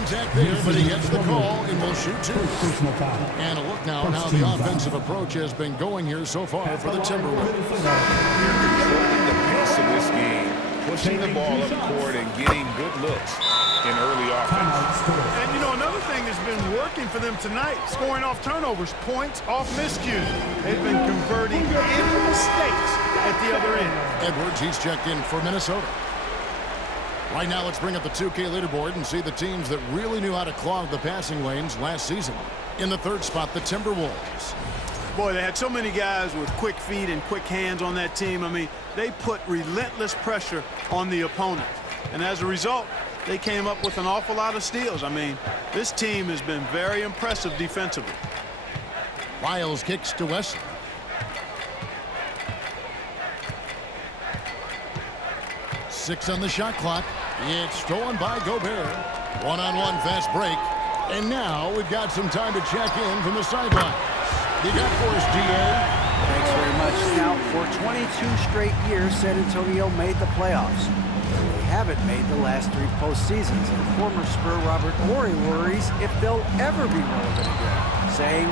contact there, but he gets the call and will shoot two. And a look now at how the offensive approach has been going here so far for the Timberwolves. They're controlling the pace of this game, pushing the ball up court and getting good looks in early offense. And, you know, another thing that's been working for them tonight, scoring off turnovers, points off miscues. They've been converting any mistakes at the other end. Edwards, he's checked in for Minnesota. Right now, let's bring up the 2K leaderboard and see the teams that really knew how to clog the passing lanes last season. In the third spot, the Timberwolves. Boy, they had so many guys with quick feet and quick hands on that team. I mean, they put relentless pressure on the opponent. And as a result, they came up with an awful lot of steals. I mean, this team has been very impressive defensively. Lyles kicks to Wesley. Six on the shot clock. It's stolen by Gobert. One-on-one fast break. And now we've got some time to check in from the sidelines. You got for us, DA. Thanks very much. Now, for 22 straight years, San Antonio made the playoffs. They haven't made the last three postseasons, and former Spur Robert Horry worries if they'll ever be relevant again, saying,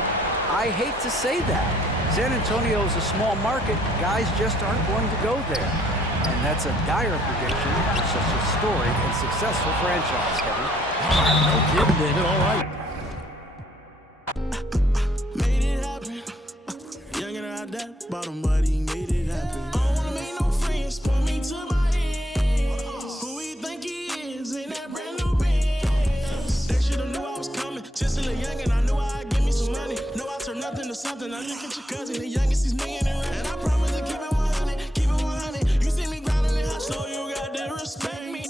I hate to say that. San Antonio is a small market. Guys just aren't going to go there. And that's a dire prediction for such a storied and successful franchise, Kevin. No kidding, David. All right. Made it happen. Young and I that bottom, but he made it happen. I don't wanna make no friends, point me to my ends. Who he think he is in that brand new Benz? They should've knew I was coming. Just a little young and I knew I'd give me some money. Know I turn nothing to something. I look at your cousin, the youngest, he's million and rent. And I promise to keep it 100, keep it 100. You see me grinding and hot slow, you got to respect me.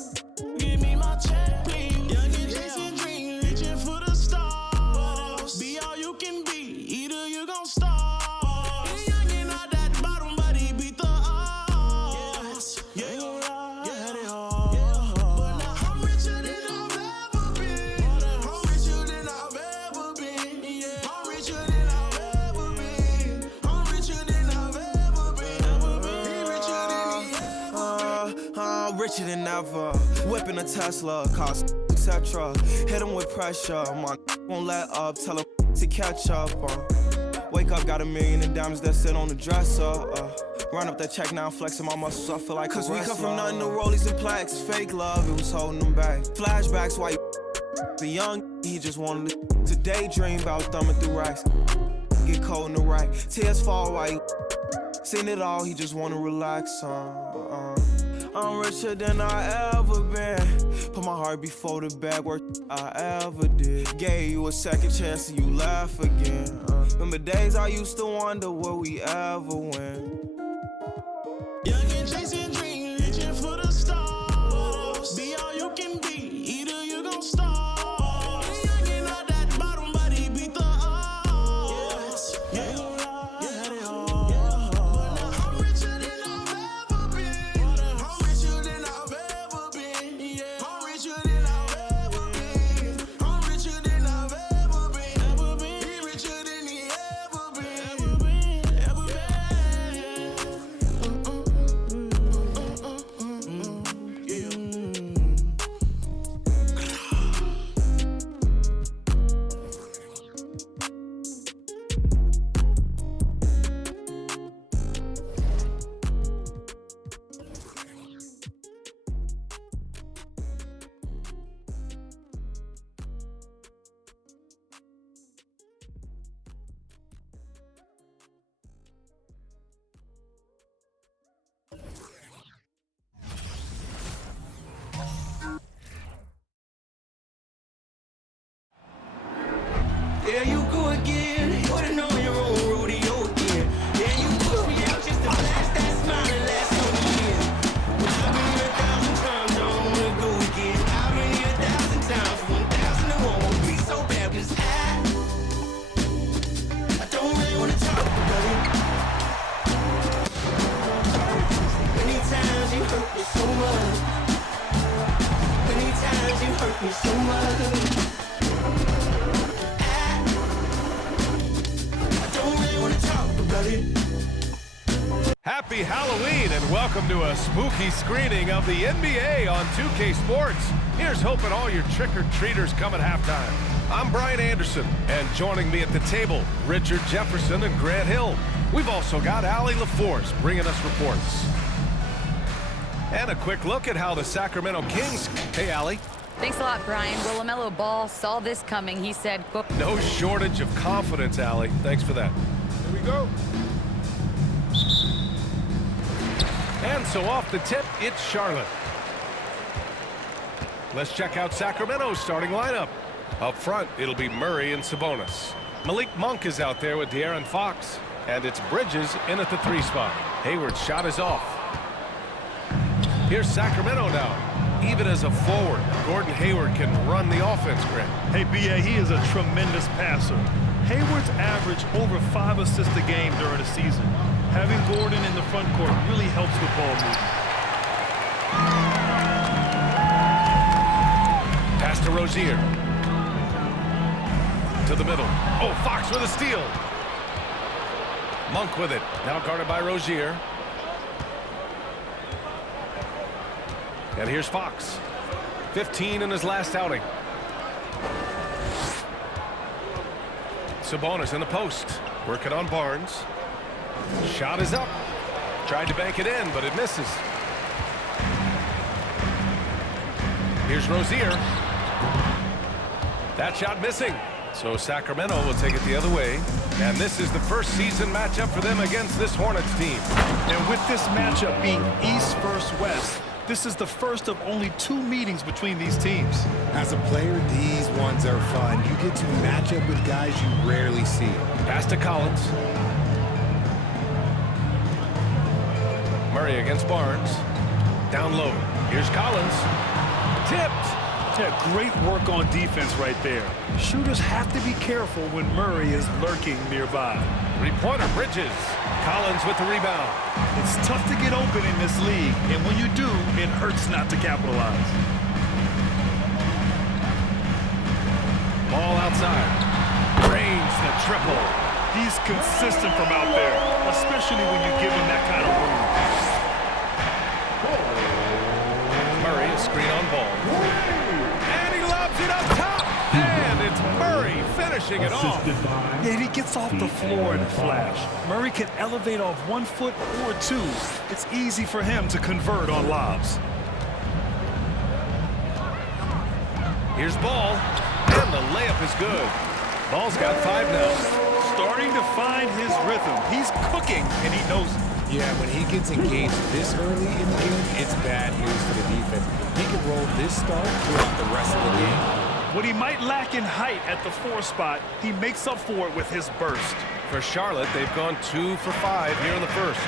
Give me my check, please. Young and chasing dreams, reaching for the stars. Be all you can be, either you gon' starve. Young and not that bottom, but he beat the odds. Yeah, you gon' lie, yeah, they hard. But now I'm richer than I've ever been. I'm richer than I've ever been. Yeah, I'm richer than I've ever been. I'm richer than I've ever been. He richer than he ever. I'm richer than ever. Whipping a Tesla, cost etc. Hit him with pressure. My won't let up. Tell him to catch up. Wake up, got $1 million in diamonds that sit on the dresser. Run up that check now, flexing my muscles. I feel like cause we come from nothing to rollies and plaques. Fake love, it was holding them back. Flashbacks, why the young, he just wanted to daydream about thumbing through racks. Get cold in the right. Tears fall while he seen it all, he just wanna relax. I'm richer than I ever been. Put my heart before the bad work I ever did. Gave you a second chance and you laugh again. Remember days I used to wonder will we ever win. Young and chasing dreams, reaching for the stars. Be all you can be, either you gon' starve. Young and not that bottom, but he beat the odds. Yeah, you gon' lie, yeah, they hard. But now I'm richer than I've ever been. I'm richer than I've ever been. Yeah, I'm richer than I've ever been. I'm richer than I've ever been. He richer than he ever been. Ever been. There you go again, putting on your own rodeo again. Yeah, you push me out just to blast that smile and last on the year. But I've been here 1,000 times, I don't wanna go again. I've been here 1,000 times, 1,001 won't be so bad, cause I don't really wanna talk about it. Many times you hurt me so much. Many times you hurt me so much. Happy Halloween and welcome to a spooky screening of the NBA on 2K Sports. Here's hoping all your trick-or-treaters come at halftime. I'm Brian Anderson, and joining me at the table, Richard Jefferson and Grant Hill. We've also got Allie LaForce bringing us reports. And a quick look at how the Sacramento Kings... Hey, Allie. Thanks a lot, Brian. Well, LaMelo Ball saw this coming. He said, quote, "No shortage of confidence, Allie." Thanks for that. Here we go. And so off the tip, it's Charlotte. Let's check out Sacramento's starting lineup. Up front, it'll be Murray and Sabonis. Malik Monk is out there with De'Aaron Fox. And it's Bridges in at the 3 spot. Hayward's shot is off. Here's Sacramento now. Even as a forward, Gordon Hayward can run the offense, Grant. Hey, B.A., he is a tremendous passer. Hayward's averaged over 5 assists a game during the season. Having Gordon in the front court really helps with ball movement. Pass to Rozier. To the middle. Oh, Fox with a steal. Monk with it. Now guarded by Rozier. And here's Fox. 15 in his last outing. Sabonis in the post. Working on Barnes. Shot is up. Tried to bank it in, but it misses. Here's Rozier. That shot missing. So Sacramento will take it the other way. And this is the first season matchup for them against this Hornets team. And with this matchup being East versus West, this is the first of only 2 meetings between these teams. As a player, these ones are fun. You get to match up with guys you rarely see. Pass to Collins. Murray against Barnes. Down low. Here's Collins. Tipped. Yeah, great work on defense right there. Shooters have to be careful when Murray is lurking nearby. 3-pointer Bridges. Collins with the rebound. It's tough to get open in this league, and when you do, it hurts not to capitalize. Ball outside. Drains the triple. He's consistent from out there, especially when you give him that kind of room. Murray, a screen on ball. And he lobs it up top. And it's Murray finishing it off. Yeah, and he gets off the floor in a flash. Murray can elevate off 1 foot or 2. It's easy for him to convert on lobs. Here's Ball. And the layup is good. Ball's got 5 now. Starting to find his rhythm. He's cooking, and he knows it. Yeah, when he gets engaged this early in the game, it's bad news for the defense. He can roll this start throughout the rest of the game. What he might lack in height at the 4 spot, he makes up for it with his burst. For Charlotte, they've gone 2 for 5 here in the first.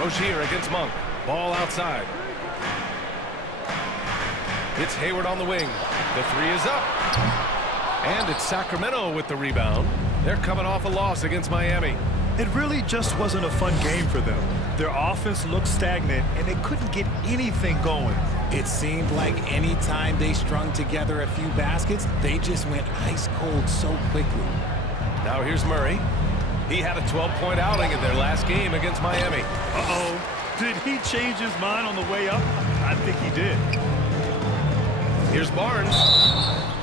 Rozier against Monk. Ball outside. It's Hayward on the wing. The 3 is up. And it's Sacramento with the rebound. They're coming off a loss against Miami. It really just wasn't a fun game for them. Their offense looked stagnant, and they couldn't get anything going. It seemed like any time they strung together a few baskets, they just went ice cold so quickly. Now here's Murray. He had a 12-point outing in their last game against Miami. Uh-oh. Did he change his mind on the way up? I think he did. Here's Barnes.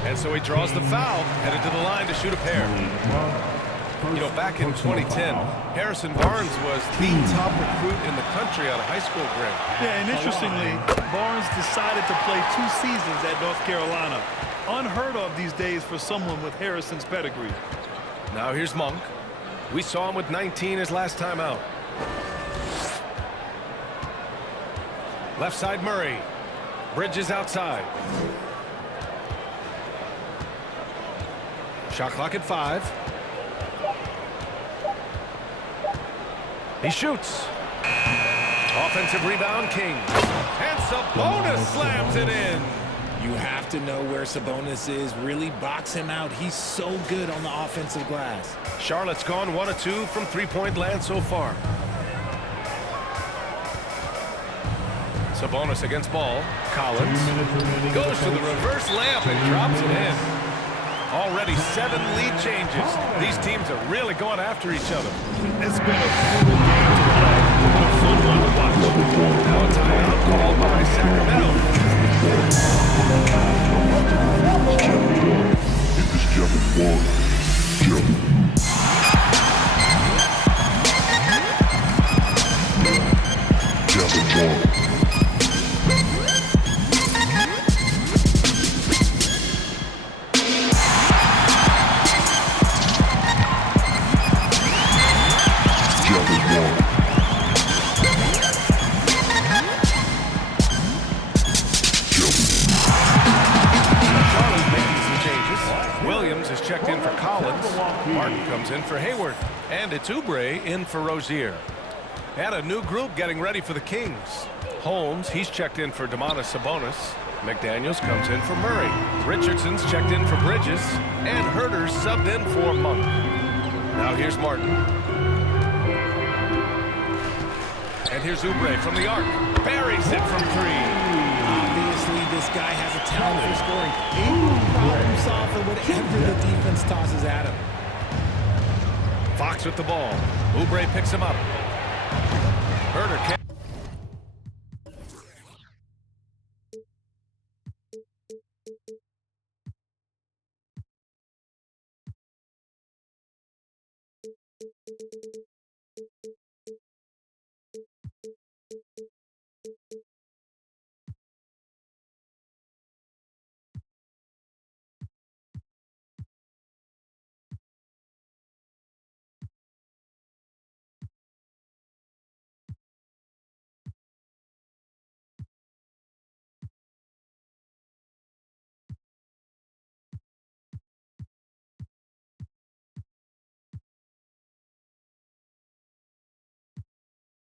And so he draws the foul, headed to the line to shoot a pair. You know, back in 2010, Harrison Barnes was the top recruit in the country out of high school, Grant. Yeah, and interestingly, Barnes decided to play 2 seasons at North Carolina. Unheard of these days for someone with Harrison's pedigree. Now here's Monk. We saw him with 19 his last time out. Left side Murray. Bridges outside. Shot clock at 5. He shoots. Offensive rebound, Kings. And Sabonis slams it in. You have to know where Sabonis is. Really box him out. He's so good on the offensive glass. Charlotte's gone 1 of 2 from 3-point land so far. Sabonis against Ball. Collins goes to the reverse layup and drops it in. Already 7 lead changes. These teams are really going after each other. It's been a brutal game to play, but a fun one to watch. Now a timeout called by Sacramento. Checked in for Collins. Martin comes in for Hayward. And it's Oubre in for Rozier. And a new group getting ready for the Kings. Holmes, he's checked in for Domantas Sabonis. McDaniels comes in for Murray. Richardson's checked in for Bridges. And Herter's subbed in for Monk. Now here's Martin. And here's Oubre from the arc. Buries it from 3. Obviously, this guy has a talent for scoring. Able to problem solve for whatever the defense tosses at him. Fox with the ball. Oubre picks him up. Herter can't.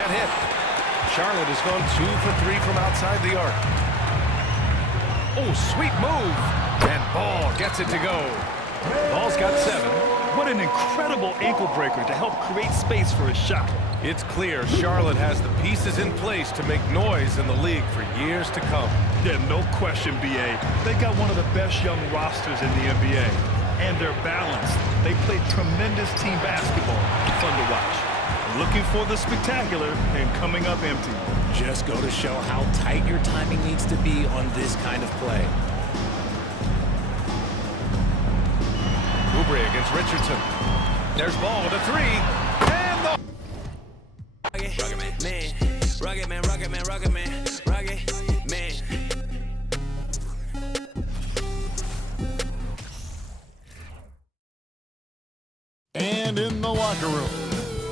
Hit. Charlotte has gone 2 for 3 from outside the arc. Oh, sweet move. And Ball gets it to go. Ball's got 7. What an incredible ankle breaker to help create space for a shot. It's clear Charlotte has the pieces in place to make noise in the league for years to come. Yeah, no question, BA. They got one of the best young rosters in the NBA. And they're balanced. They play tremendous team basketball. Fun to watch. Looking for the spectacular and coming up empty. Just go to show how tight your timing needs to be on this kind of play. Oubre against Richardson. There's Ball with a 3. And the... Rocket man, rocket man, rocket man, rocket man, rocket man. And in the locker room,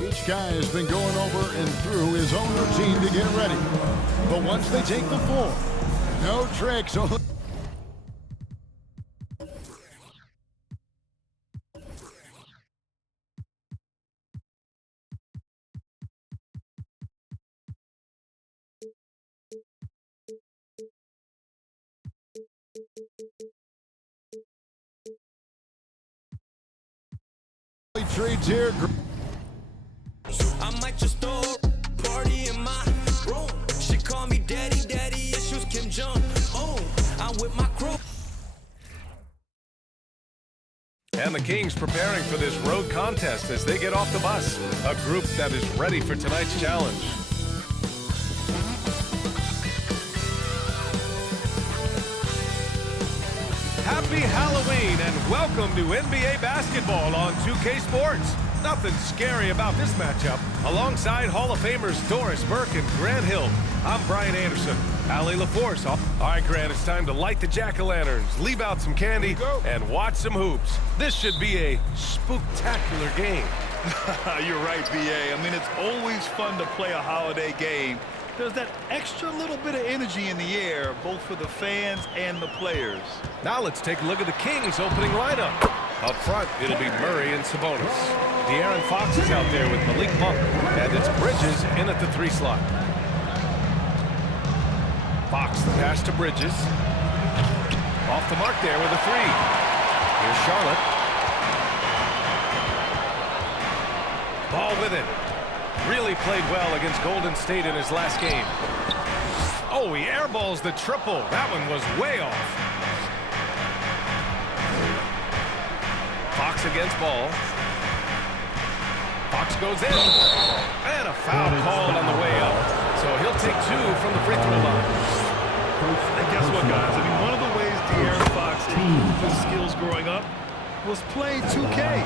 each guy has been going over and through his own routine to get ready. But once they take the floor, no tricks. Trades here. I might just throw a party in my room. She call me daddy, issues Kim Jong. Oh, I'm with my crew. And the Kings preparing for this road contest as they get off the bus. A group that is ready for tonight's challenge. Happy Halloween and welcome to NBA basketball on 2K Sports. Nothing scary about this matchup. Alongside Hall of Famers Doris Burke and Grant Hill, I'm Brian Anderson. Allie LaForce. All right, Grant, it's time to light the jack-o'-lanterns, leave out some candy, and watch some hoops. This should be a spooktacular game. You're right, BA. I mean, it's always fun to play a holiday game. There's that extra little bit of energy in the air, both for the fans and the players. Now let's take a look at the Kings' opening lineup. Up front, it'll be Murray and Sabonis. De'Aaron Fox is out there with Malik Monk, and it's Bridges in at the 3 slot. Fox, the pass to Bridges. Off the mark there with a 3. Here's Charlotte. Ball with it. Really played well against Golden State in his last game. Oh, he airballs the triple. That one was way off. Fox against ball. Fox goes in. And a foul called on the way up. So he'll take 2 from the free throw line. And guess what, guys? I mean, one of the ways De'Aaron Fox improved his skills growing up was playing 2K,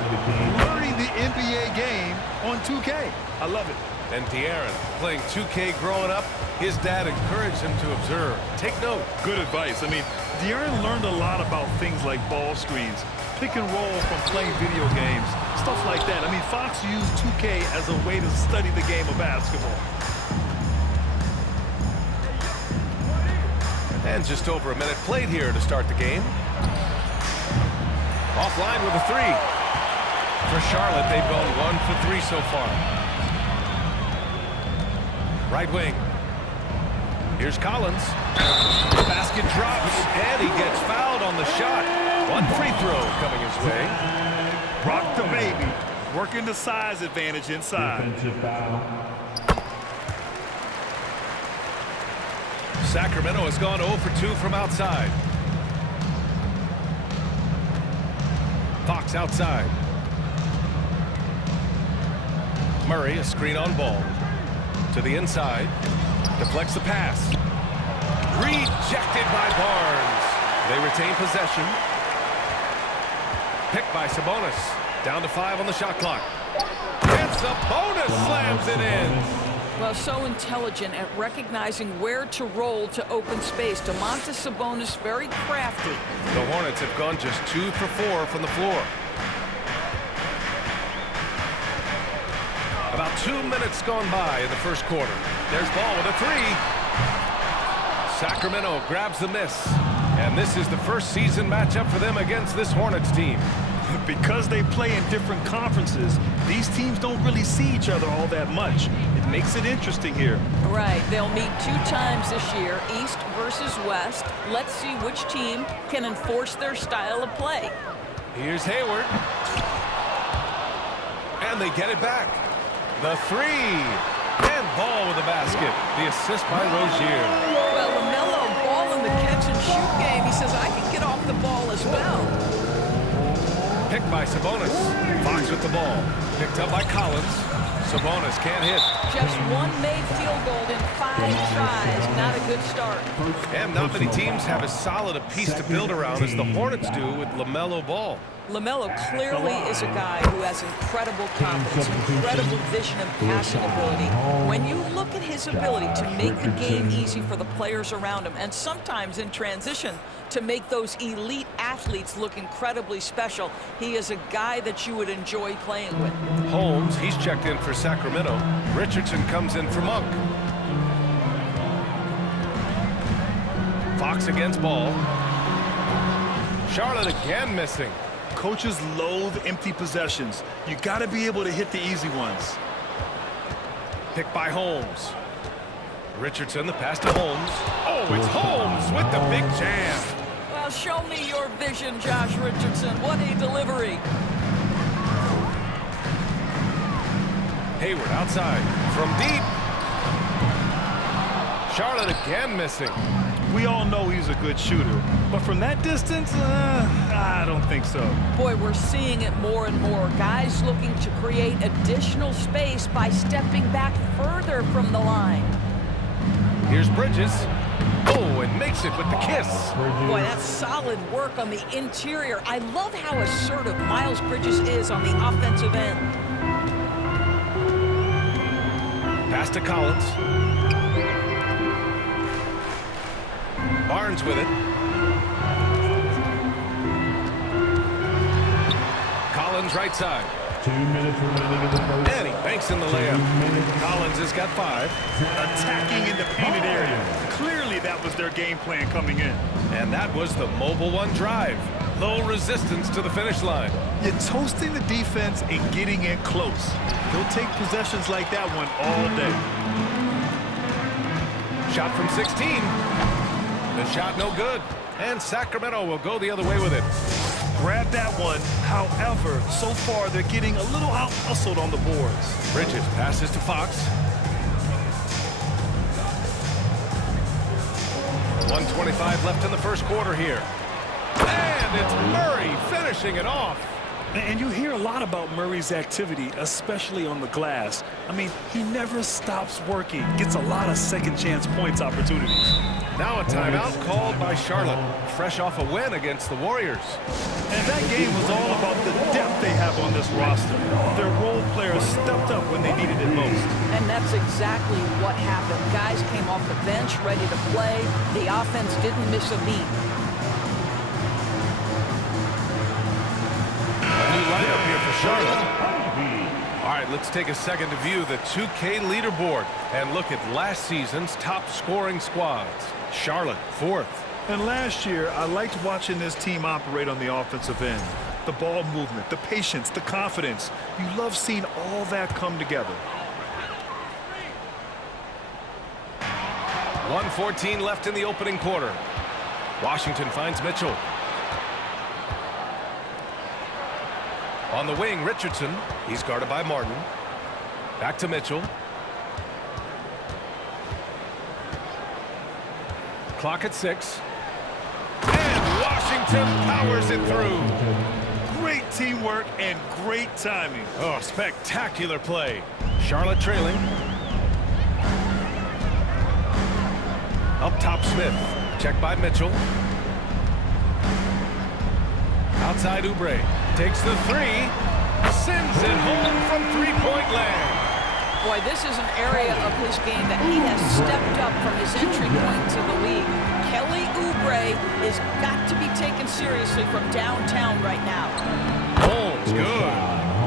learning the NBA game on 2K. I love it. And De'Aaron playing 2K growing up, his dad encouraged him to observe. Take note. Good advice. I mean, De'Aaron learned a lot about things like ball screens, pick and roll from playing video games, stuff like that. I mean, Fox used 2K as a way to study the game of basketball. And just over a minute played here to start the game. Offline with a 3. For Charlotte, they've gone 1 for 3 so far. Right wing. Here's Collins. The basket drops, and he gets fouled on the shot. 1 free throw coming his way. Rock the baby. Working the size advantage inside. Sacramento has gone 0 for 2 from outside. Fox outside. Murray, a screen on ball. To the inside. Deflects the pass. Rejected by Barnes. They retain possession. Picked by Sabonis. Down to 5 on the shot clock. And Sabonis slams it in. Well, so intelligent at recognizing where to roll to open space. Domantas Sabonis very crafty. The Hornets have gone just 2 for 4 from the floor. About 2 minutes gone by in the first quarter. There's Ball with a 3. Sacramento grabs the miss. And this is the first season matchup for them against this Hornets team. Because they play in different conferences, these teams don't really see each other all that much. It makes it interesting here. Right. They'll meet 2 times this year, East versus West. Let's see which team can enforce their style of play. Here's Hayward. And they get it back. The 3. And Ball with the basket. The assist by Rozier. Well, LaMelo Ball in the catch-and-shoot game. He says, I can get off the ball as well. Picked by Sabonis. Fox with the ball. Picked up by Collins. Sabonis can't hit. Just 1 made field goal in 5 tries. Not a good start. And not many teams have as solid a piece to build around as the Hornets do with LaMelo Ball. LaMelo clearly is a guy who has incredible confidence, incredible vision and passing ability. When you look at his ability to make the game easy for the players around him, and sometimes in transition to make those elite athletes look incredibly special, he is a guy that you would enjoy playing with. Holmes, he's checked in for Sacramento. Richardson comes in for Monk. Fox against Ball. Charlotte again missing. Coaches loathe empty possessions. You got to be able to hit the easy ones. Picked by Holmes. Richardson, the pass to Holmes. Oh, it's Holmes with the big jam. Well, show me your vision, Josh Richardson. What a delivery. Hayward outside from deep. Charlotte again missing. We all know he's a good shooter, but from that distance, I don't think so. Boy, we're seeing it more and more. Guys looking to create additional space by stepping back further from the line. Here's Bridges. Oh, and makes it with the kiss. Boy, that's solid work on the interior. I love how assertive Miles Bridges is on the offensive end. Pass to Collins. Barnes with it. Collins right side. 2 minutes remaining in the first. And he banks in the layup. Collins has got 5. Attacking in the painted area. Clearly that was their game plan coming in. And that was the mobile 1 drive. Low resistance to the finish line. You're toasting the defense and getting in close. They'll take possessions like that one all day. Shot from 16. The shot no good. And Sacramento will go the other way with it. Grab that one. However, so far they're getting a little out-hustled on the boards. Bridges passes to Fox. 1:25 left in the first quarter here. And it's Murray finishing it off. And you hear a lot about Murray's activity, especially on the glass. I mean, he never stops working, gets a lot of second chance points opportunities. Now a timeout called by Charlotte, fresh off a win against the Warriors. And that game was all about the depth they have on this roster. Their role players stepped up when they needed it most. And that's exactly what happened. Guys came off the bench ready to play. The offense didn't miss a beat. New lineup here for Charlotte. All right, let's take a second to view the 2K leaderboard and look at last season's top scoring squads. Charlotte, 4th. And last year, I liked watching this team operate on the offensive end. The ball movement, the patience, the confidence. You love seeing all that come together. 1:14 left in the opening quarter. Washington finds Mitchell. On the wing, Richardson. He's guarded by Martin. Back to Mitchell. Clock at 6. And Washington powers it through. Great teamwork and great timing. Oh, spectacular play. Charlotte trailing. Up top, Smith. Checked by Mitchell. Outside, Oubre. Takes the 3. Sends it home from three-point land. Boy, this is an area of his game that he has stepped up from his entry point to the league. Kelly Oubre has got to be taken seriously from downtown right now. Holmes, good.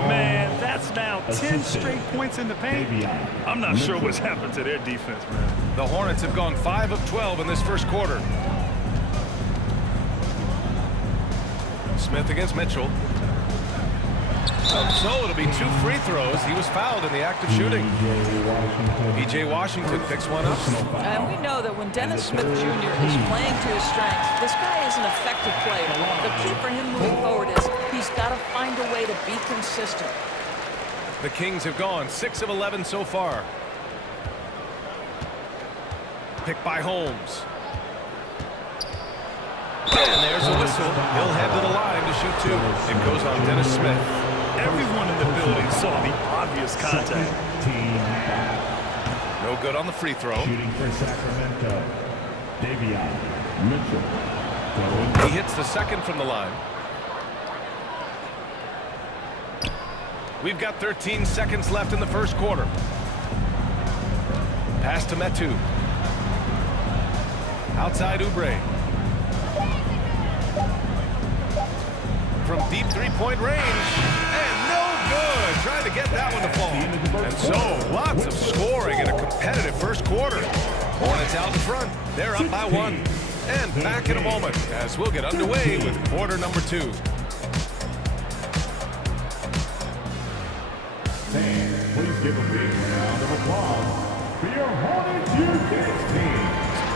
Man, that's now 10 straight points in the paint. I'm not sure what's happened to their defense, man. The Hornets have gone 5 of 12 in this first quarter. Smith against Mitchell. So it'll be 2 free throws. He was fouled in the act of shooting. P.J. Washington picks one up. And we know that when Dennis Smith Jr. is playing to his strengths, this guy is an effective player. The key for him moving forward is he's got to find a way to be consistent. The Kings have gone 6 of 11 so far. Picked by Holmes. And there's a whistle. He'll head to the line to shoot 2. It goes on Dennis Smith. Everyone in the building saw the obvious contact. No good on the free throw. Shooting for Sacramento, Davion Mitchell. He hits the second from the line. We've got 13 seconds left in the first quarter. Pass to Metu. Outside Oubre. From deep three-point range. And no good. Trying to get that one to fall. And so, lots of scoring in a competitive first quarter. Hornets out in front. They're up by 1. And back in a moment as we'll get underway with quarter number 2. Fans, please give a big round of applause for your Hornets U6 team.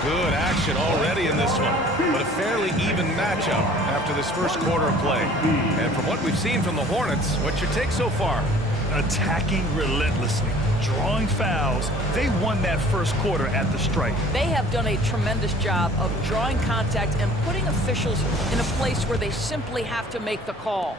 Good action already in this one, but a fairly even matchup after this first quarter of play. And from what we've seen from the Hornets, what's your take so far? Attacking relentlessly, drawing fouls. They won that first quarter at the stripe. They have done a tremendous job of drawing contact and putting officials in a place where they simply have to make the call.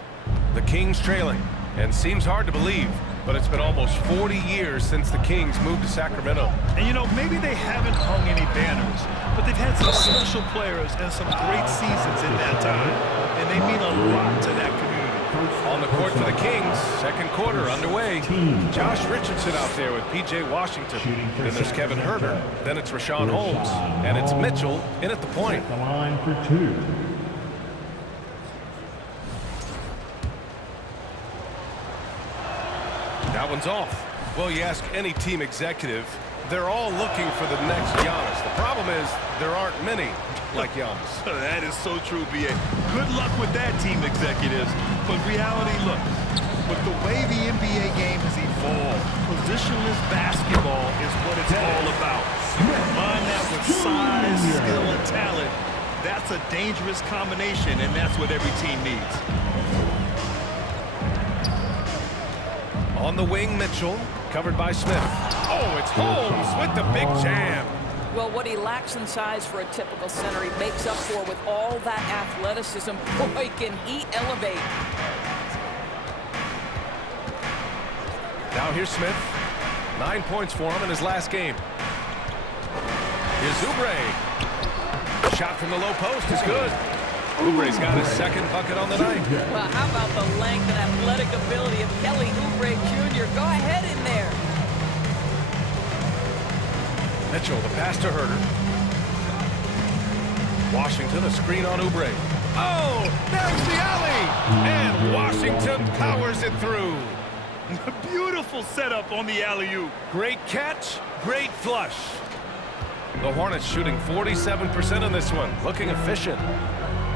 The Kings trailing, and seems hard to believe, but it's been almost 40 years since the Kings moved to Sacramento. And you know, maybe they haven't hung any banners, but they've had some special players and some great seasons in that time, and they mean a lot to that community. On the court for the Kings, second quarter underway. Josh Richardson out there with P.J. Washington. Then there's Kevin Herter. Then it's Rashawn Holmes. And it's Mitchell in at the point. The line for 2. That one's off. Well, you ask any team executive, they're all looking for the next Giannis. The problem is there aren't many like Giannis. That is so true, B.A. Good luck with that, team executives. But reality, look, with the way the NBA game has evolved, positionless basketball is what it's all about. You combine that with size, skill, and talent, that's a dangerous combination, and that's what every team needs. On the wing, Mitchell, covered by Smith. Oh, it's Holmes with the big jam. Well, what he lacks in size for a typical center, he makes up for with all that athleticism. Boy, can he elevate. Now here's Smith. 9 points for him in his last game. Here's Oubre. Shot from the low post is good. Oubre's got his second bucket on the night. Well, how about the length and athletic ability of Kelly Oubre Jr.? Go ahead in there. Mitchell, the pass to Herter. Washington, a screen on Oubre. Oh, there's the alley! And Washington powers it through. Beautiful setup on the alley-oop. Great catch, great flush. The Hornets shooting 47% on this one, looking efficient.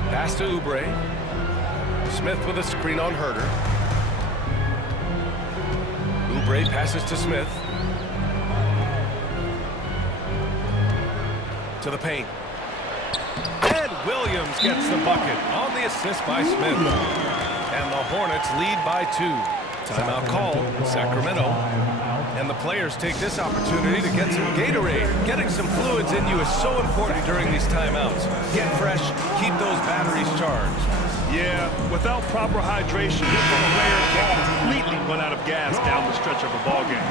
Pass to Oubre. Smith with a screen on Herter. Oubre passes to Smith. To the paint. And Williams gets the bucket on the assist by Smith. And the Hornets lead by 2. Timeout called, Sacramento. And the players take this opportunity to get some Gatorade. Getting some fluids in you is so important during these timeouts. Get fresh, keep those batteries charged. Yeah, without proper hydration, a player can completely run out of gas down the stretch of a ball game.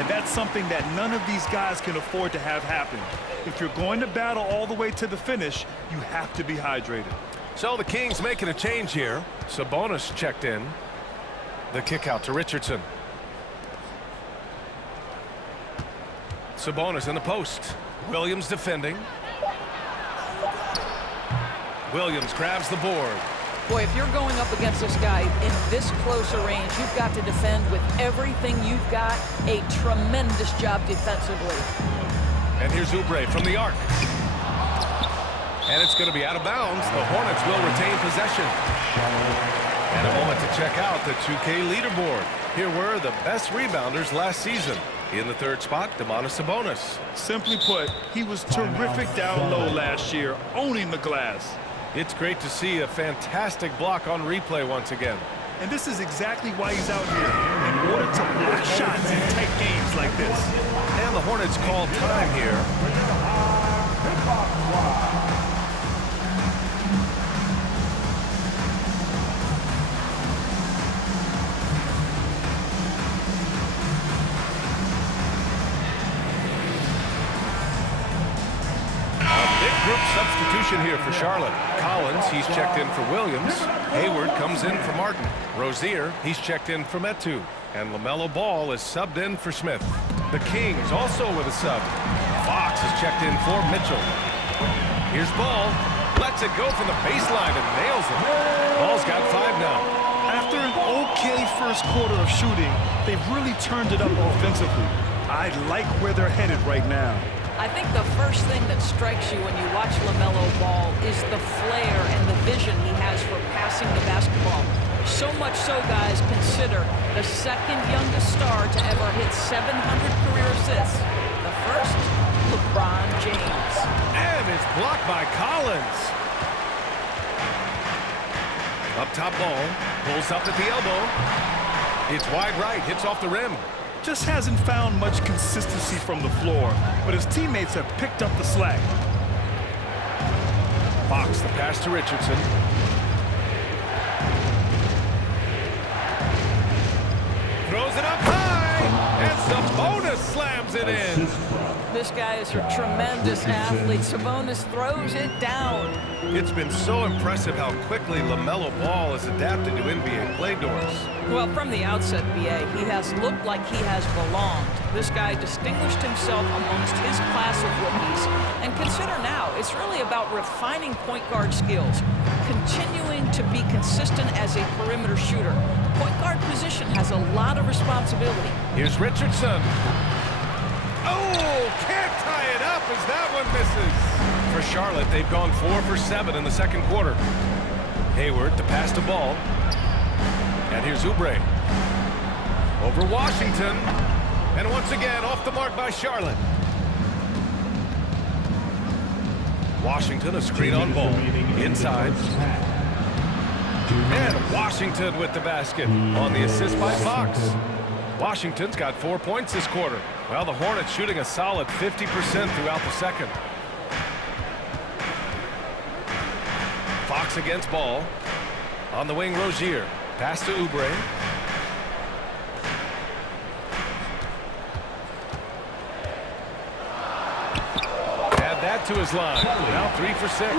And that's something that none of these guys can afford to have happen. If you're going to battle all the way to the finish, you have to be hydrated. So the Kings making a change here. Sabonis checked in. The kick out to Richardson. Sabonis in the post. Williams defending. Williams grabs the board. Boy, if you're going up against this guy in this close a range, you've got to defend with everything you've got. A tremendous job defensively. And here's Oubre from the arc. And it's going to be out of bounds. The Hornets will retain possession. And a moment to check out the 2K leaderboard. Here were the best rebounders last season. In the third spot, Domantas Sabonis. Simply put, he was terrific down low last year, owning the glass. It's great to see a fantastic block on replay once again. And this is exactly why he's out here, in order to block shots in tight games like this. And the Hornets call time here. Substitution here for Charlotte. Collins, he's checked in for Williams. Hayward comes in for Martin. Rozier, he's checked in for Metu. And LaMelo Ball is subbed in for Smith. The Kings also with a sub. Fox is checked in for Mitchell. Here's Ball. Lets it go from the baseline and nails it. Ball's got 5 now. After an okay first quarter of shooting, they've really turned it up offensively. I like where they're headed right now. I think the first thing that strikes you when you watch LaMelo Ball is the flair and the vision he has for passing the basketball. So much so, guys, consider the second youngest star to ever hit 700 career assists. The first, LeBron James. And it's blocked by Collins. Up top ball, pulls up at the elbow. It's wide right, hits off the rim. Just hasn't found much consistency from the floor, but his teammates have picked up the slack. Fox, the pass to Richardson. Throws it up high, and Sabonis slams it in. This guy is a tremendous athlete. Sabonis throws it down. It's been so impressive how quickly LaMelo Ball has adapted to NBA play doors. Well, from the outset, B.A., he has looked like he has belonged. This guy distinguished himself amongst his class of rookies. And consider now, it's really about refining point guard skills, continuing to be consistent as a perimeter shooter. Point guard position has a lot of responsibility. Here's Richardson. Oh, can't tie it up as that one misses. For Charlotte, they've gone 4 for 7 in the second quarter. Hayward to pass the ball. And here's Oubre. Over Washington. And once again, off the mark by Charlotte. Washington, a screen on ball. Inside. And Washington with the basket on the assist by Fox. Washington's got 4 points this quarter. Well, the Hornets shooting a solid 50% throughout the second. Fox against Ball. On the wing, Rozier. Pass to Oubre. out to his line. Now 3 for 6. You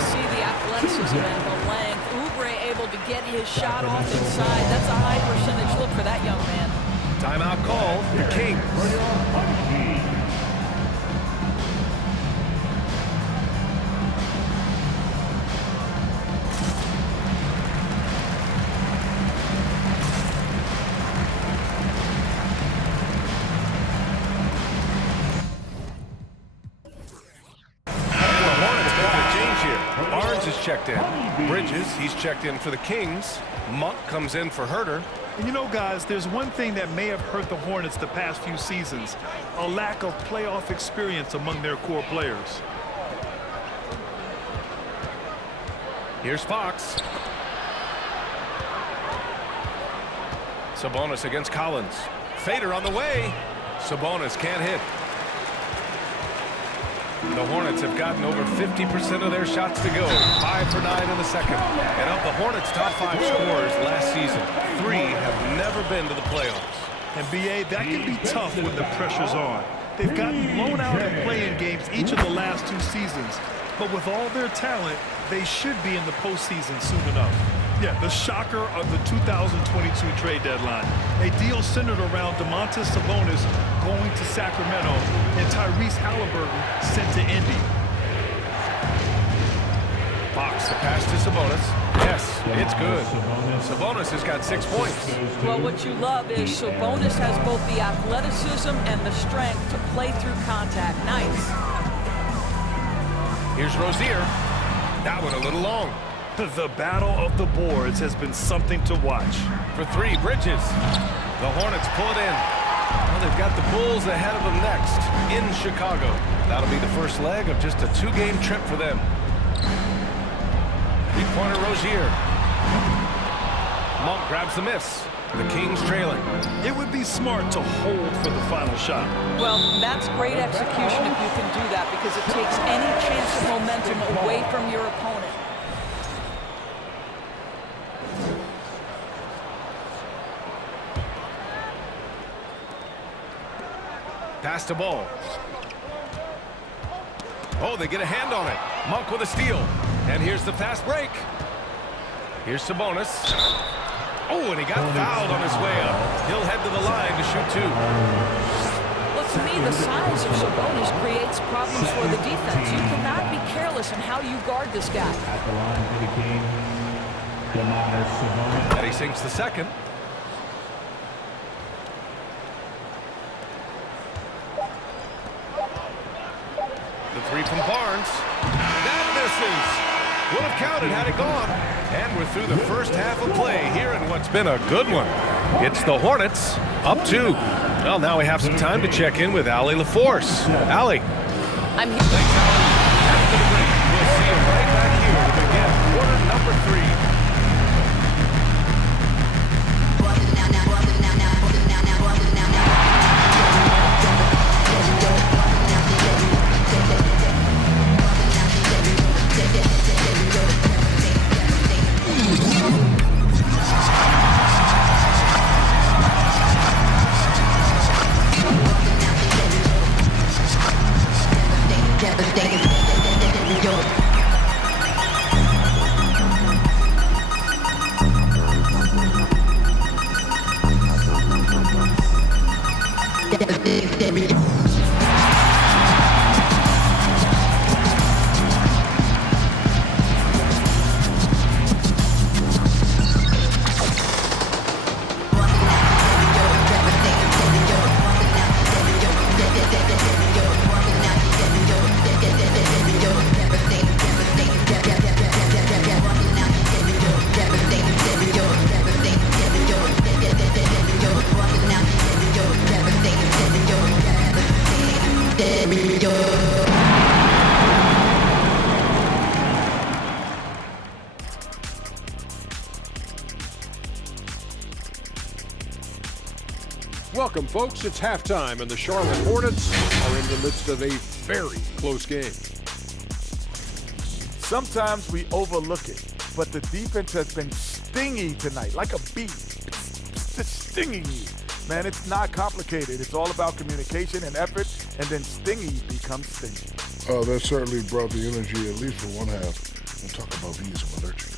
see the athleticism and the length. Oubre able to get his shot off inside. That's a high percentage look for that young man. Timeout called. The Kings. Checked in. Bridges, he's checked in for the Kings. Monk comes in for Herter. And you know, guys, there's one thing that may have hurt the Hornets the past few seasons, a lack of playoff experience among their core players. Here's Fox. Sabonis against Collins. Fader on the way. Sabonis can't hit. The Hornets have gotten over 50% of their shots to go. 5 for 9 in the second. And of the Hornets' top 5 scorers last season, 3 have never been to the playoffs. And B.A., that can be tough when the pressure's on. They've gotten blown out in play-in games each of the last 2 seasons. But with all their talent, they should be in the postseason soon enough. Yeah, the shocker of the 2022 trade deadline. A deal centered around Domantas Sabonis going to Sacramento and Tyrese Halliburton sent to Indy. Fox, the pass to Sabonis. Yes, it's good. Sabonis has got 6 points. Well, what you love is Sabonis has both the athleticism and the strength to play through contact. Nice. Here's Rozier. That one a little long. The battle of the boards has been something to watch. For 3, Bridges. The Hornets pull it in. Well, they've got the Bulls ahead of them next in Chicago. That'll be the first leg of just a 2-game trip for them. 3-pointer Rozier. Monk grabs the miss. The Kings trailing. It would be smart to hold for the final shot. Well, that's great execution if you can do that, because it takes any chance of momentum away from your opponent. Pass the ball. Oh, they get a hand on it. Monk with a steal. And here's the fast break. Here's Sabonis. Oh, and he got fouled on his way up. He'll head to the line to shoot 2. Well, to me, the size of Sabonis creates problems for the defense. You cannot be careless in how you guard this guy. At the line for the King, Domantas Sabonis. And he sinks the second. The 3 from Barnes. That misses. Would have counted had it gone. And we're through the first half of play here in what's been a good one. It's the Hornets up 2. Well, now we have some time to check in with Allie LaForce. Allie. I'm here. Thanks, Allie. After the break, we'll see you right back here to begin quarter number 3. Welcome, folks. It's halftime, and the Charlotte Hornets are in the midst of a very close game. Sometimes we overlook it, but the defense has been stingy tonight, like a bee. Just stinging you. Man, it's not complicated. It's all about communication and effort, and then stingy becomes stingy. That certainly brought the energy, at least for one half. We'll talk about these when allergic.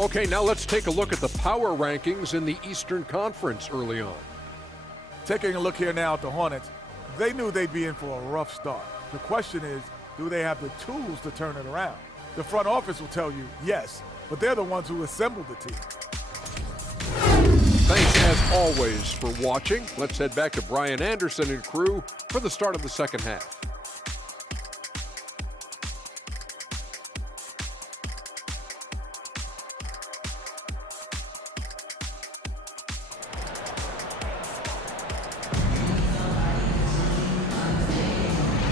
Okay, now let's take a look at the power rankings in the Eastern Conference early on. Taking a look here now at the Hornets, they knew they'd be in for a rough start. The question is, do they have the tools to turn it around? The front office will tell you yes, but they're the ones who assembled the team. Thanks as always for watching. Let's head back to Brian Anderson and crew for the start of the second half.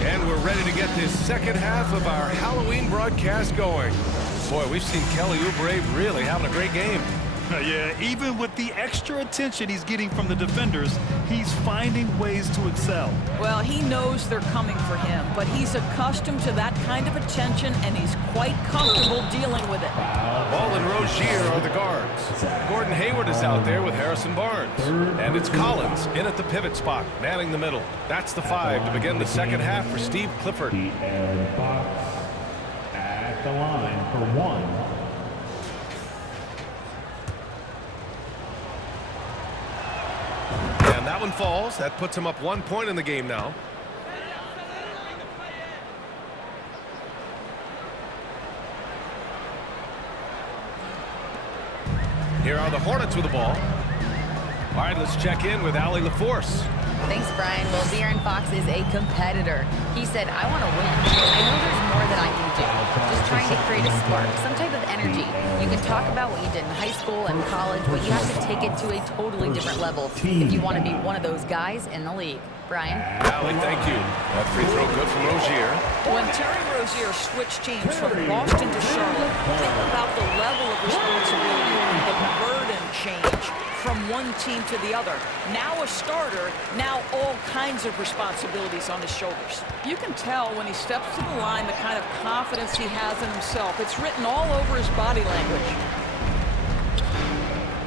And we're ready to get this second half of our Halloween broadcast going. Boy, we've seen Kelly Oubre really having a great game. Yeah, even with the extra attention he's getting from the defenders, he's finding ways to excel. Well, he knows they're coming for him, but he's accustomed to that kind of attention, and he's quite comfortable dealing with it. Ball and Rozier are the guards. Gordon Hayward is out there with Harrison Barnes. And it's Collins in at the pivot spot, manning the middle. That's the 5 to begin the second half for Steve Clifford. And Fox at the line for 1. And that one falls. That puts him up 1 point in the game now. Here are the Hornets with the ball. All right, let's check in with Allie LaForce. Thanks, Brian. Well, De'Aaron Fox is a competitor. He said, I want to win. I know there's more that I can do. Just trying to create a spark, some type of energy. You can talk about what you did in high school and college, but you have to take it to a totally different level if you want to be one of those guys in the league. Brian? Allie, thank you. That free throw good from Rozier. When Terry Rozier switched teams from Boston to Charlotte, think about the level of responsibility, the burden change from one team to the other. Now a starter, now all kinds of responsibilities on his shoulders. You can tell when he steps to the line the kind of confidence he has in himself. It's written all over his body language.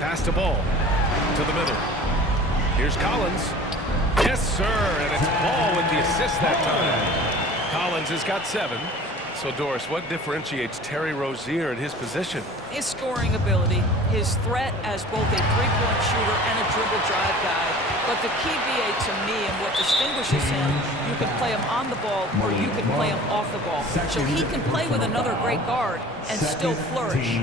Pass the ball to the middle. Here's Collins. Yes, sir, and it's Ball with the assist that time. Collins has got 7. So, Doris, what differentiates Terry Rozier at his position? His scoring ability, his threat as both a three-point shooter and a dribble drive guy. But the key, BA, to me, and what distinguishes him, you can play him on the ball or you can play him off the ball. So he can play with another great guard and still flourish.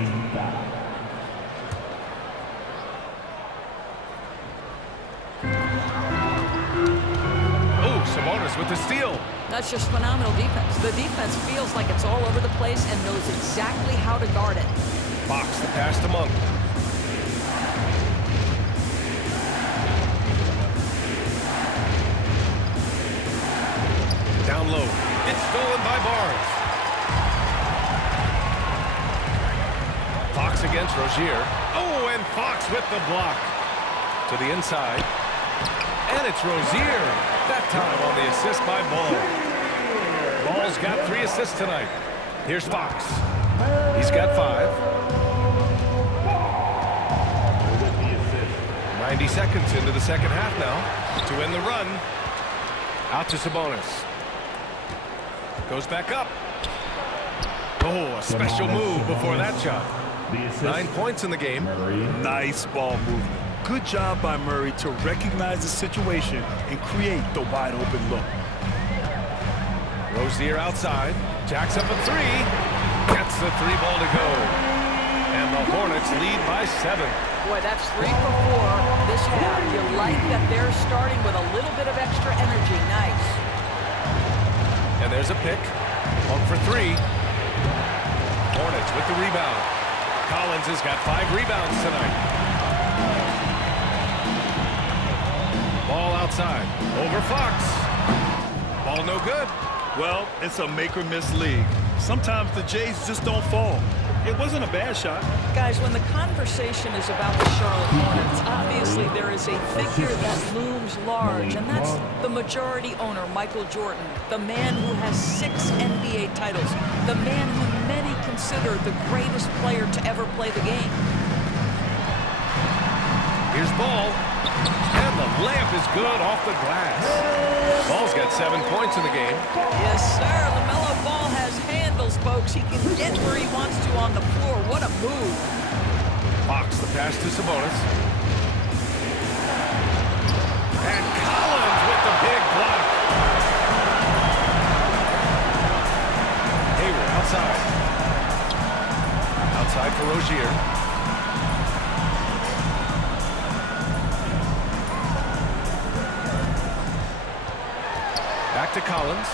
Sabonis with the steal. That's just phenomenal defense. The defense feels like it's all over the place and knows exactly how to guard it. Fox the pass to Monk. Down low. It's stolen by Barnes. Fox against Rozier. Oh, and Fox with the block. To the inside. And it's Rozier. That time on the assist by Ball. Ball's got 3 assists tonight. Here's Fox. He's got 5. 90 seconds into the second half now to win the run. Out to Sabonis. Goes back up. Oh, a special move before that shot. 9 points in the game. Nice ball movement. Good job by Murray to recognize the situation and create the wide open look. Rozier outside. Jacks up a 3. Gets the 3 ball to go. And the Hornets lead by 7. Boy, that's 3 for 4 this half. You like that they're starting with a little bit of extra energy. Nice. And there's a pick. 1 for 3. Hornets with the rebound. Collins has got 5 rebounds tonight. Ball outside. Over Fox. Ball no good. Well, it's a make-or-miss league. Sometimes the Jays just don't fall. It wasn't a bad shot. Guys, when the conversation is about the Charlotte Hornets, obviously there is a figure that looms large, and that's the majority owner, Michael Jordan, the man who has 6 NBA titles, the man who many consider the greatest player to ever play the game. Here's Ball. And the layup is good off the glass. Ball's got 7 points in the game. Yes, sir. LaMelo Ball has handles, folks. He can get where he wants to on the floor. What a move. Fox the pass to Sabonis. And Collins with the big block. Hayward outside. Outside for Rozier. Back to Collins.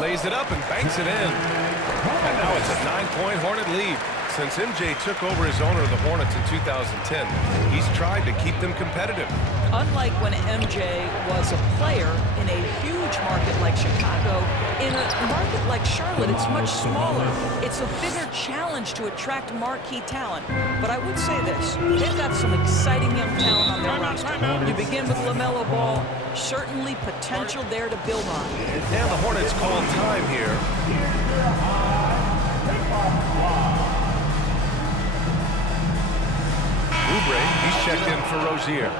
Lays it up and banks it in. And now it's a 9-point Hornet lead. Since MJ took over as owner of the Hornets in 2010, he's tried to keep them competitive. Unlike when MJ was a player in a huge market like Chicago, in a market like Charlotte, it's much smaller. It's a bigger challenge to attract marquee talent. But I would say this, they've got some exciting young talent on their roster. You begin with LaMelo Ball, certainly potential there to build on. And the Hornets call time here. Oubre, he's checked in for Rozier.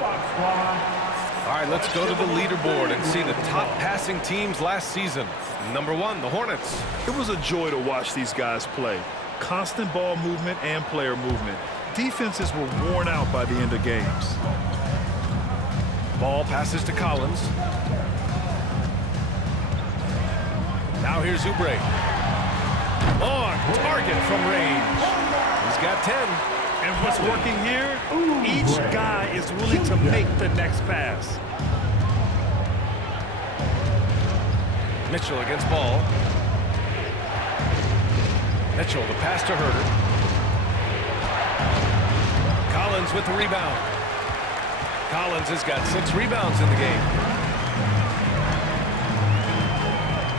All right, let's go to the leaderboard and see the top passing teams last season. Number 1, the Hornets. It was a joy to watch these guys play. Constant ball movement and player movement. Defenses were worn out by the end of games. Ball passes to Collins. Now here's Oubre. On target from range. He's got 10. And what's working here, each guy is willing to make the next pass. Mitchell against Ball. Mitchell, the pass to Herter. Collins with the rebound. Collins has got 6 rebounds in the game.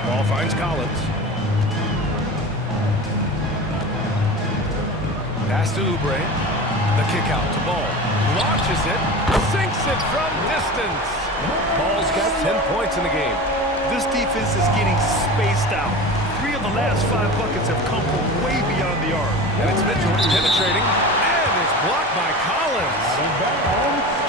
Ball finds Collins. Pass to Oubre. The kick out to Ball. Launches it. Sinks it from distance. Ball's got 10 points in the game. This defense is getting spaced out. 3 of the last 5 buckets have come from way beyond the arc. And it's Mitchell penetrating. And it's blocked by Collins.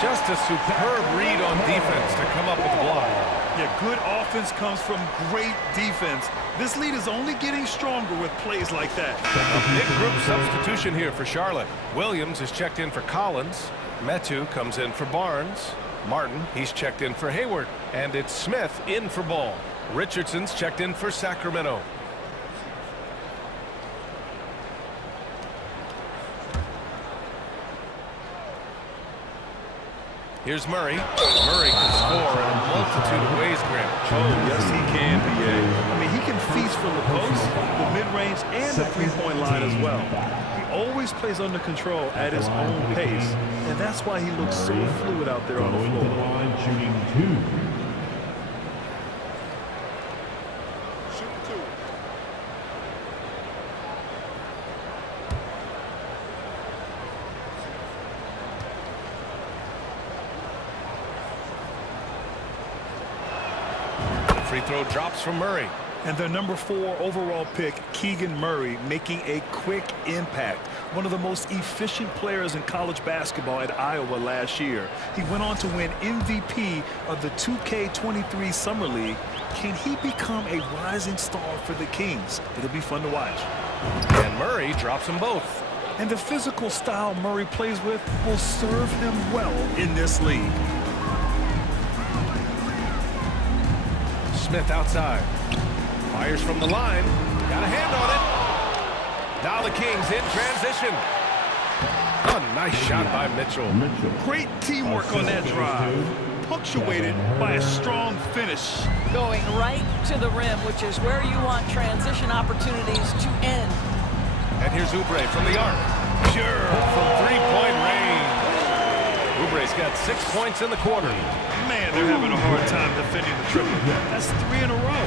Just a superb read on defense to come up with the block. Yeah, good offense comes from great defense. This lead is only getting stronger with plays like that. A big group substitution here for Charlotte. Williams is checked in for Collins. Metu comes in for Barnes. Martin, he's checked in for Hayward. And it's Smith in for Ball. Richardson's checked in for Sacramento. Here's Murray. Murray can score in a multitude of ways, Grant. Oh, yes, he can, B.A. I mean, he can feast from the post, the mid-range, and the three-point line as well. He always plays under control at his own pace, and that's why he looks so fluid out there on the floor. Shooting 2. Free throw drops from Murray. And their number 4 overall pick, Keegan Murray, making a quick impact. One of the most efficient players in college basketball at Iowa last year. He went on to win MVP of the 2K23 Summer League. Can he become a rising star for the Kings? It'll be fun to watch. And Murray drops them both. And the physical style Murray plays with will serve him well in this league. Smith outside. Fires from the line. Got a hand on it. Now the Kings in transition. A nice shot by Mitchell. Great teamwork on that drive. Punctuated by a strong finish. Going right to the rim, which is where you want transition opportunities to end. And here's Oubre from the arc. Sure, from 3-point range. Oubre's got 6 points in the quarter. Man, they're having a hard time defending the triple. That's 3 in a row.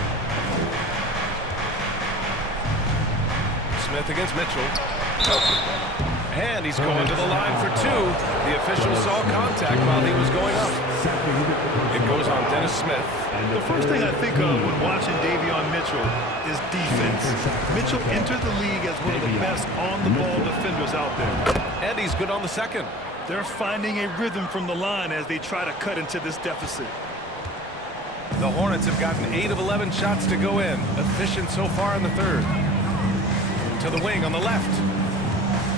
Smith against Mitchell. And he's going to the line for 2. The official saw contact while he was going up. It goes on Dennis Smith. The first thing I think of when watching Davion Mitchell is defense. Mitchell entered the league as one of the best on-the-ball defenders out there. And he's good on the second. They're finding a rhythm from the line as they try to cut into this deficit. The Hornets have gotten 8 of 11 shots to go in. Efficient so far in the third. To the wing on the left.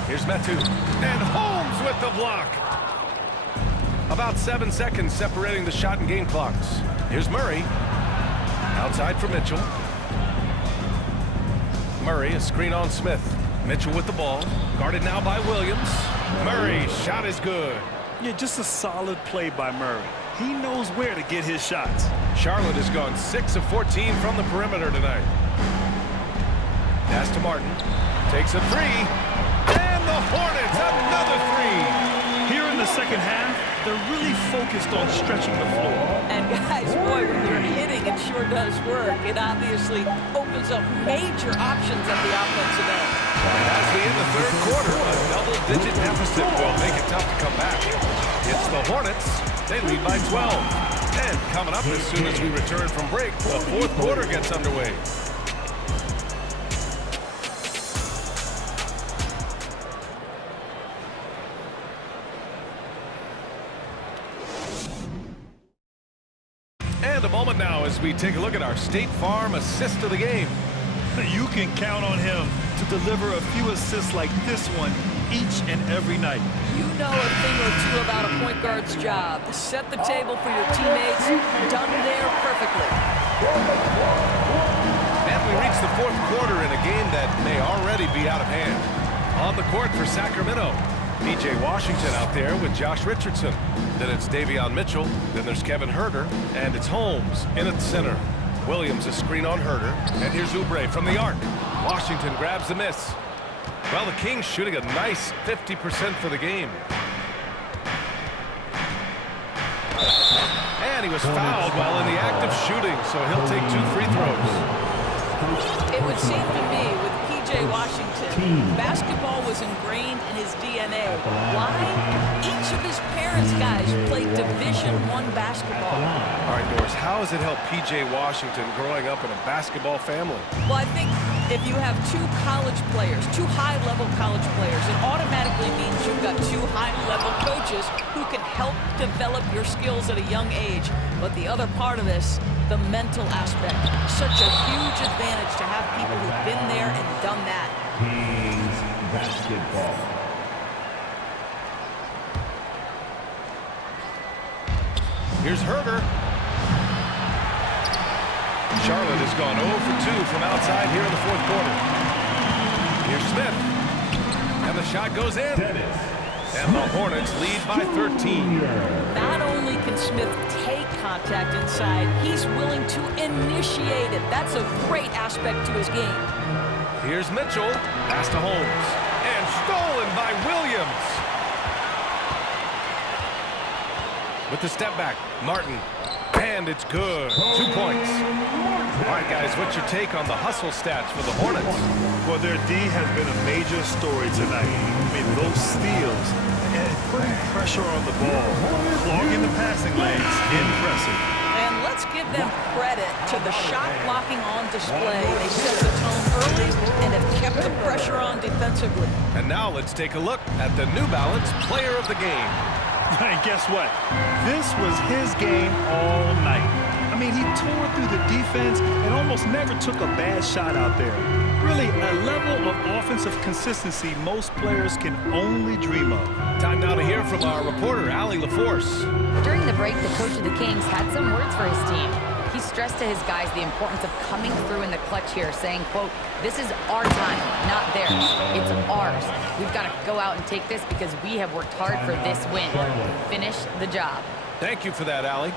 Here's Metu. And Holmes with the block. About 7 seconds separating the shot and game clocks. Here's Murray. Outside for Mitchell. Murray, a screen on Smith. Mitchell with the ball. Guarded now by Williams. Murray, shot is good. Yeah, just a solid play by Murray. He knows where to get his shots. Charlotte has gone 6 of 14 from the perimeter tonight. Pass to Martin. Takes a three. And the Hornets, another three. Here in the second half, they're really focused on stretching the floor. And guys, boy, when you're hitting, it sure does work. It obviously opens up major options at the offensive end. And as we end the third quarter, a double-digit deficit will make it tough to come back. It's the Hornets. They lead by 12. And coming up as soon as we return from break, the fourth quarter gets underway. And a moment now as we take a look at our State Farm assist of the game. You can count on him to deliver a few assists like this one each and every night. You know a thing or two about a point guard's job. Set the table for your teammates. Done there perfectly. And we reach the fourth quarter in a game that may already be out of hand. On the court for Sacramento, P.J. Washington out there with Josh Richardson. Then it's Davion Mitchell. Then there's Kevin Huerter. And it's Holmes in at center. Williams a screen on Huerter. And here's Oubre from the arc. Washington grabs the miss. Well, the Kings shooting a nice 50% for the game. And he was fouled while in the act of shooting, so he'll take 2 free throws. It would seem to me with P.J. Washington, basketball was ingrained in his DNA. Why? Each of his parents' guys played Division I basketball. All right, Doris, how has it helped P.J. Washington growing up in a basketball family? Well, I think if you have 2 college players, 2 high-level college players, it automatically means you've got 2 high-level coaches who can help develop your skills at a young age. But the other part of this, the mental aspect, such a huge advantage to have people who've been there and done that. Kings basketball. Here's Huerter. Charlotte has gone 0 for 2 from outside here in the fourth quarter. Here's Smith. And the shot goes in. And the Hornets lead by 13. Not only can Smith take contact inside, he's willing to initiate it. That's a great aspect to his game. Here's Mitchell. Pass to Holmes. And stolen by Williams. With the step back, Martin. And it's good. 2 points. All right, guys, what's your take on the hustle stats for the Hornets? Well, their D has been a major story tonight. I mean, those steals and putting pressure on the ball, clogging the passing lanes, impressive. And let's give them credit to the shot blocking on display. They set the tone early and have kept the pressure on defensively. And now let's take a look at the New Balance Player of the Game. And guess what? This was his game all night. I mean, he tore through the defense and almost never took a bad shot out there. Really, a level of offensive consistency most players can only dream of. Time now to hear from our reporter, Allie LaForce. During the break, the coach of the Kings had some words for his team. He stressed to his guys the importance of coming through in the clutch here, saying, quote, "This is our time, not theirs. It's ours. We've got to go out and take this because we have worked hard for this win. Finish the job." Thank you for that, Allie.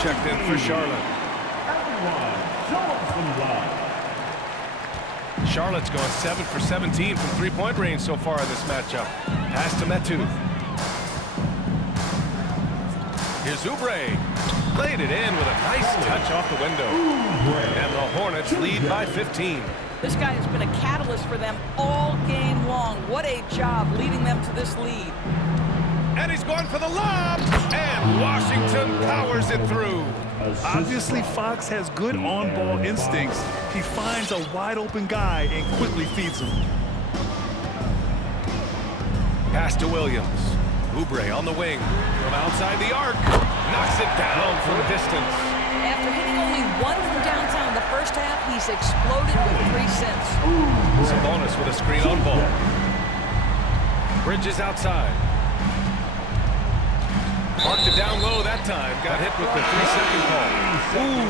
Checked in for Charlotte. Charlotte's going 7 for 17 from three-point range so far in this matchup. Pass to Metu. Here's Oubre. Laid it in with a nice touch off the window. And the Hornets lead by 15. This guy has been a catalyst for them all game long. What a job leading them to this lead. And he's going for the lob. And Washington powers it through. Obviously, Fox has good on-ball instincts. He finds a wide-open guy and quickly feeds him. Pass to Williams. Oubre on the wing. From outside the arc. Knocks it down from distance. After hitting only one from downtown in the first half, he's exploded with 3 since. Sabonis with a screen on ball. Bridges outside. Marked it down low that time. Got hit with the 3-second call. Ooh,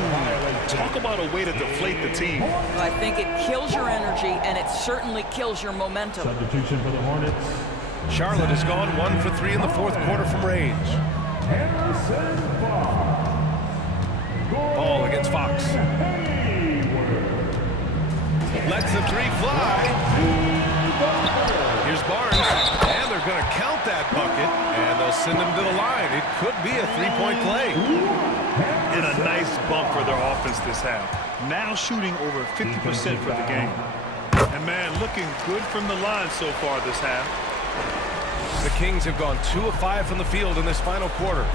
talk about a way to deflate the team. Well, I think it kills your energy, and it certainly kills your momentum. Substitution for the Hornets. Charlotte has gone 1 for 3 in the fourth quarter from range. Ball against Fox. Lets the 3 fly. Here's Barnes. And they're going to count that bucket. And they'll send him to the line. It could be a 3-point play. And a nice bump for their offense this half. Now shooting over 50% for the game. And man, looking good from the line so far this half. The Kings have gone 2 of 5 from the field in this final quarter.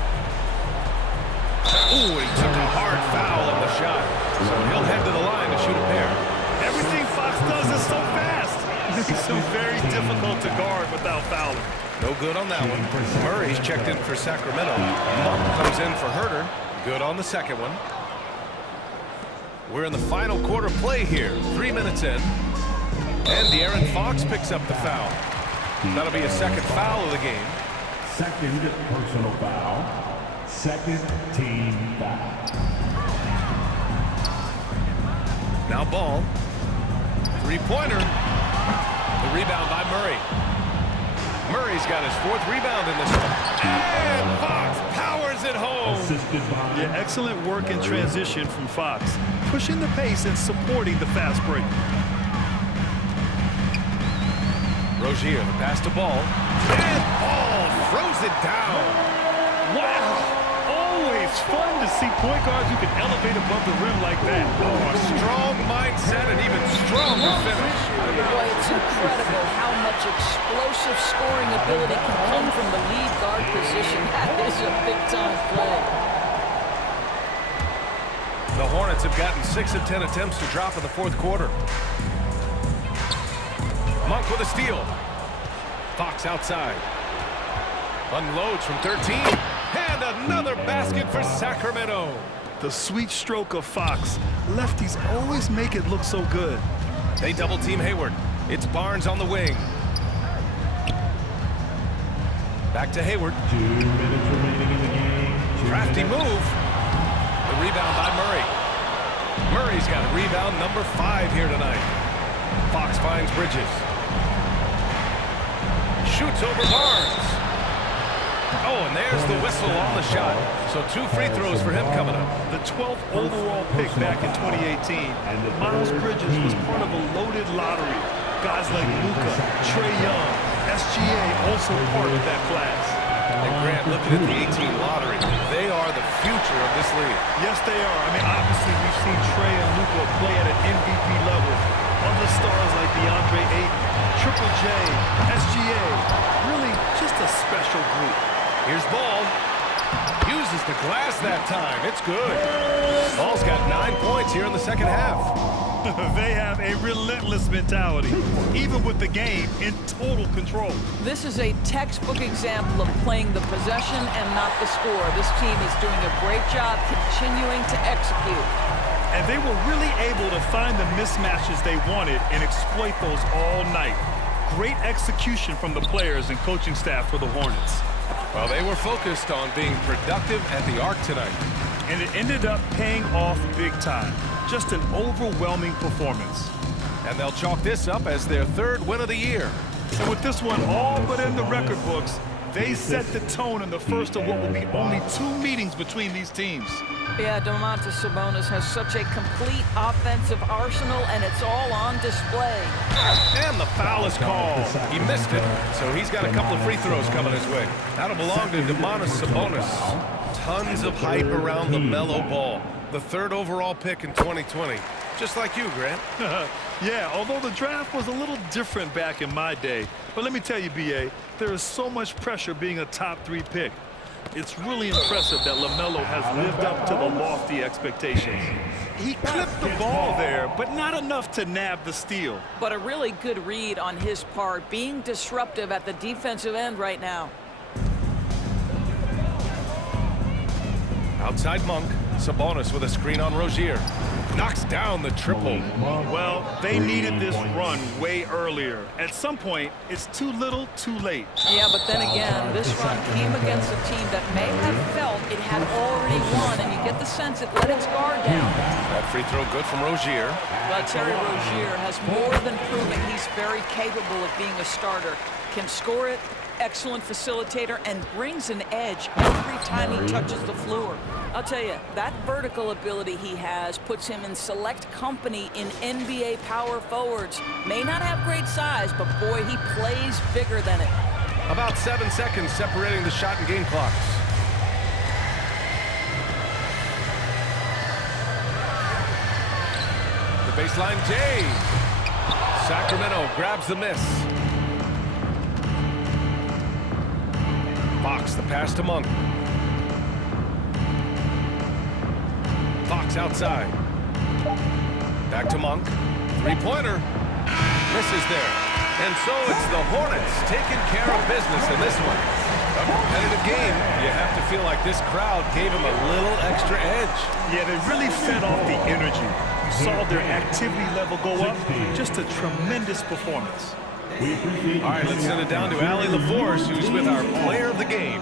Ooh, he took a hard foul on the shot. So he'll head to the line to shoot a pair. Everything Fox does is so fast. This is so very difficult to guard without fouling. No good on that one. Murray's checked in for Sacramento. Monk comes in for Herter. Good on the second one. We're in the final quarter play here. 3 minutes in. And De'Aaron Fox picks up the foul. That'll be a second foul of the game. Second personal foul. Second team foul. Now Ball. 3-pointer. The rebound by Murray. Murray's got his 4th rebound in this one. And Fox powers it home. Yeah, excellent work in transition from Fox. Pushing the pace and supporting the fast break. Rozier, the pass to Ball. And Ball throws it down. Wow. Always fun to see point guards who can elevate above the rim like that. Oh, a strong mindset and even stronger finish. Boy, it's incredible how much explosive scoring ability can come from the lead guard position. That is a big-time play. The Hornets have gotten 6 of 10 attempts to drop in the fourth quarter. Monk with a steal. Fox outside. Unloads from 13. And another basket for Sacramento. The sweet stroke of Fox. Lefties always make it look so good. They double team Hayward. It's Barnes on the wing. Back to Hayward. 2 minutes remaining in the game. Crafty move. The rebound by Murray. Murray's got rebound number 5 here tonight. Fox finds Bridges. Shoots over Barnes. Oh, and there's the whistle on the shot. So 2 free throws for him coming up. The 12th overall pick back in 2018. Miles Bridges was part of a loaded lottery. Guys like Luka, Trae Young, SGA also part of that class. And Grant, looking at the 18 lottery, they are the future of this league. Yes, they are. I mean, obviously, we've seen Trae and Luka play at an MVP level. Other stars like DeAndre Ayton, Triple J, SGA, really just a special group. Here's Ball. Uses the glass that time. It's good. Ball's got 9 points here in the second half. They have a relentless mentality, even with the game in total control. This is a textbook example of playing the possession and not the score. This team is doing a great job continuing to execute. And they were really able to find the mismatches they wanted and exploit those all night. Great execution from the players and coaching staff for the Hornets. Well, they were focused on being productive at the arc tonight. And it ended up paying off big time. Just an overwhelming performance. And they'll chalk this up as their 3rd win of the year. And with this one all but in the record books, They set the tone in the first of what will be only 2 meetings between these teams. Yeah, Domantas Sabonis has such a complete offensive arsenal, and it's all on display. And the foul is called. He missed it, so he's got a couple of free throws coming his way. That'll belong to Domantas Sabonis. Tons of hype around LaMelo Ball, the 3rd overall pick in 2020. Just like you, Grant. Yeah, although the draft was a little different back in my day. But let me tell you, B.A., there is so much pressure being a top 3 pick. It's really impressive that LaMelo has lived up to the lofty expectations. He clipped the ball there, but not enough to nab the steal. But a really good read on his part, being disruptive at the defensive end right now. Outside Monk. Sabonis with a screen on Rozier. Knocks down the triple. Well, they needed this run way earlier. At some point, it's too little, too late. Yeah, but then again, this run came against a team that may have felt it had already won, and you get the sense it let its guard down. That free throw good from Rozier. But Terry Rozier has more than proven he's very capable of being a starter. Can score it, excellent facilitator, and brings an edge every time he touches the floor. I'll tell you, that vertical ability he has puts him in select company in NBA power forwards. May not have great size, but boy, he plays bigger than it. About 7 seconds separating the shot and game clocks. The baseline J. Sacramento grabs the miss. Fox the pass to Monk. Fox outside. Back to Monk. 3-pointer. Misses there. And so it's the Hornets taking care of business in this one. A competitive game. You have to feel like this crowd gave them a little extra edge. Yeah, they really fed off the energy. Saw their activity level go up. Just a tremendous performance. All right, let's send it down to Allie LaForce, who's with our player of the game.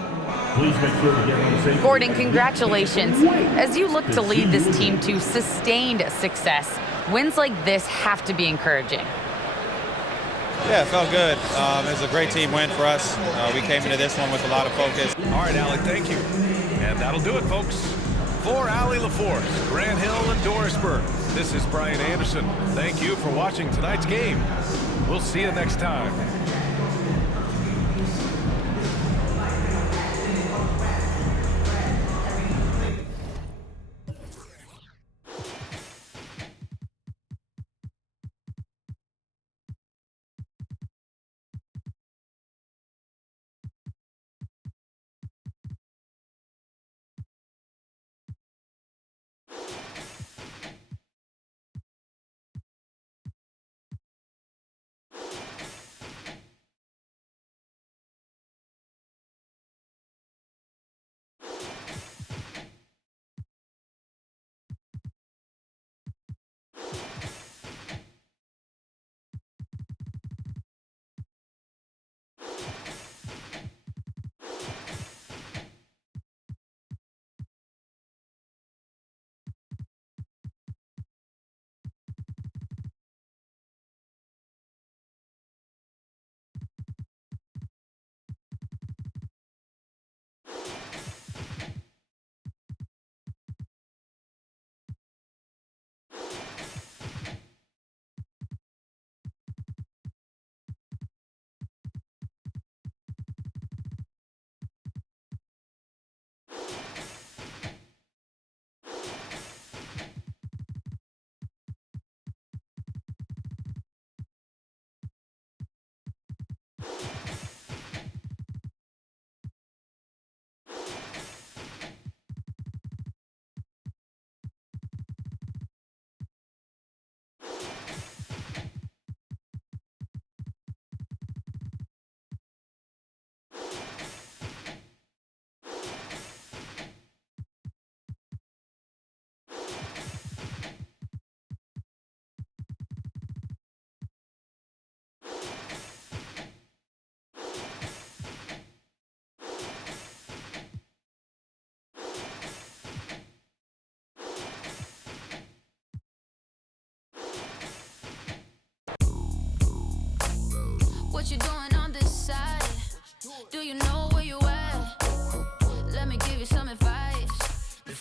Please make sure to get on the same. Gordon, congratulations. As you look to lead this team to sustained success, wins like this have to be encouraging. Yeah, it felt good. It was a great team win for us. We came into this one with a lot of focus. All right, Allie, thank you. And that'll do it, folks. For Allie LaForce, Grant Hill, and Dorisburg, this is Brian Anderson. Thank you for watching tonight's game. We'll see you next time.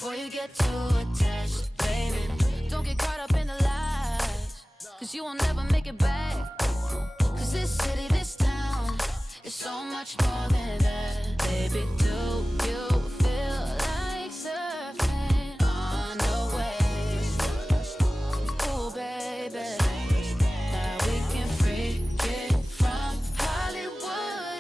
before you get too attached, baby. Don't get caught up in the lies, cause you will never make it back. Cause this city, this town, is so much more than that. Baby, do you